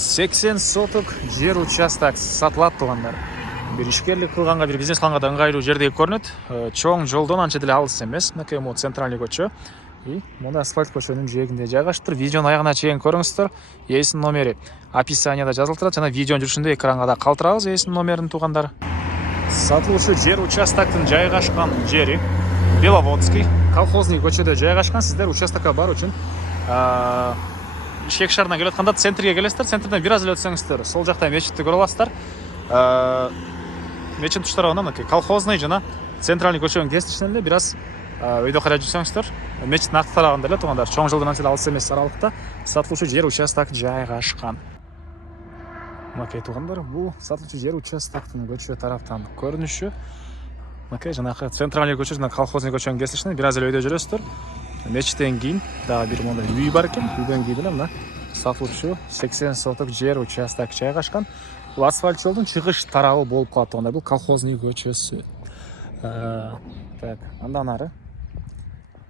80 соток жер участок сатылат тугандар. Бир ишкерлик кылганга, бир бизнес кылганга да ыңгайлуу жердей көрүнөт. Чоң жолдон анча деле алыс эмес. Мынакей могу центральный көчө. Мына асфальт көчөнүн жээгинде жайгашыптыр. Видеонун аягына чейин көрүңүздөр. Ээсинин номери описанияда жазылып турат жана видеонун жүрүшүндө экранга да калтырабыз ээсинин номерин тугандар. Сатылуучу жер участоктун жайгашкан жери Беловодский колхозный көчөдө жайгашкан. Сиздер участокко баруу үчүн Ишек шаарынан келип атканда центрге келесиздер. Центрден бир аз эле өтсөңүздөр сол жакта мечитти көрө аласыздар. Мечиттин туштарында мынакей колхозный жана центральный көчөнүн кесишинен эле бир аз өйдө карай жүрсөңүздөр. Мечиттин аркы тарабында эле тугандар, чоң жолдон анча алыс эмес аралыкта сатылуучу жер участок жайгашкан. Мынакей тугандар, бул сатылуучу жер участоктун көчө тараптан көрүнүшү. Мынакей жанакы центральный көчө жана колхозный көчөнүн кесишинен бир аз эле өйдө жүрөсүздөр. Мечиттен кийин дагы бир мондай үй бар экен. Үйдөн кийин эле мына сатылуучу 80 соток жер участок жайгашкан. Бул асфальт жолдун чыгыш тарабы болуп калат тугандар. Бул колхозный көчөсү. Так, андан ары.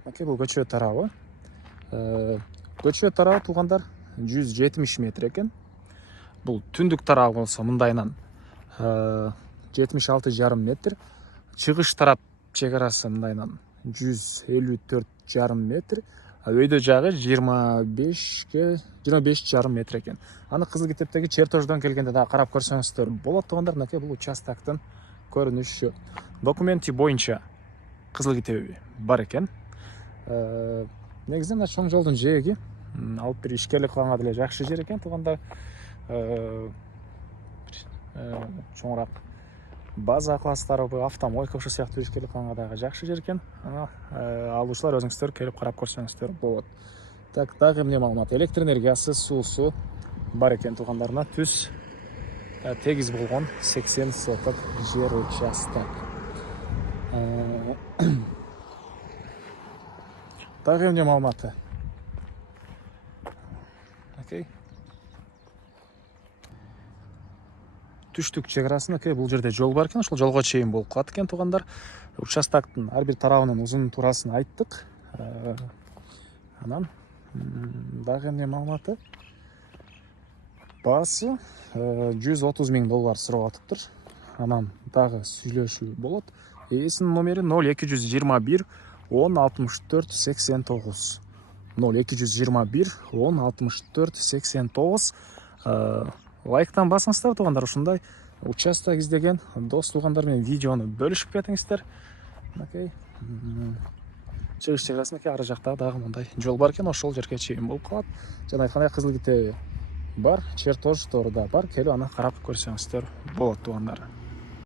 Мынакей бул көчө тарабы. Көчө тарабы тугандар 170 метр экен. Бул түндүк тарабы болсо мындайынан 76,5 метр. Чыгыш тарап чек-арасы мындайынан 154,5 метр. Өйдө жагы 25,5 метр экен. Аны кызыл китептеги чертождон келгенде да карап көрсөңүздөр болот тугандар. Мынакей бул участоктун көрүнүшү. Документи боюнча кызыл китеби бар экен. Негизинен чоң жолдун жээги алып бир ишкерлик кылганга деле жакшы жер экен тугандар. Чоңураак база класстары, автомойка ошол сыяктуу ишкерлик кылганга дагы жакшы жер экен. Алуучулар өзүңүздөр келип карап көрсөңүздөр болот. Так, дагы эмне маалымат? Электр энергиясы, суусу бар экен тугандарына. Түз тегиз болгон 80 соток жер участок. Дагы эмне маалыматы? Окей. Түштүк чек-арасында бул жерде жол бар экен, ошол жолго чейин болуп калат экен тугандар. Участоктун ар бир тарабынын узун туурасын айттык. Анан дагы эмне маалыматы? Баасы $130,000 сурап атыптыр. Анан дагы сүйлөшүү болот. Ээсинин номери 0221 10 64 89. 0221 10 64 89. Лайктан басыңыздар тугандар, ушундай участок издеген дос тугандар менен видеону бөлүшүп кетиңиздер. Окей. Чыгыш чек-арасында ары жакта дагы мындай жол бар экен, ошол жерге чейин болуп калат. Жана айткандай кызыл китеби бар, чертож да бар. Келип аны карап көрсөңүздөр болот тугандар.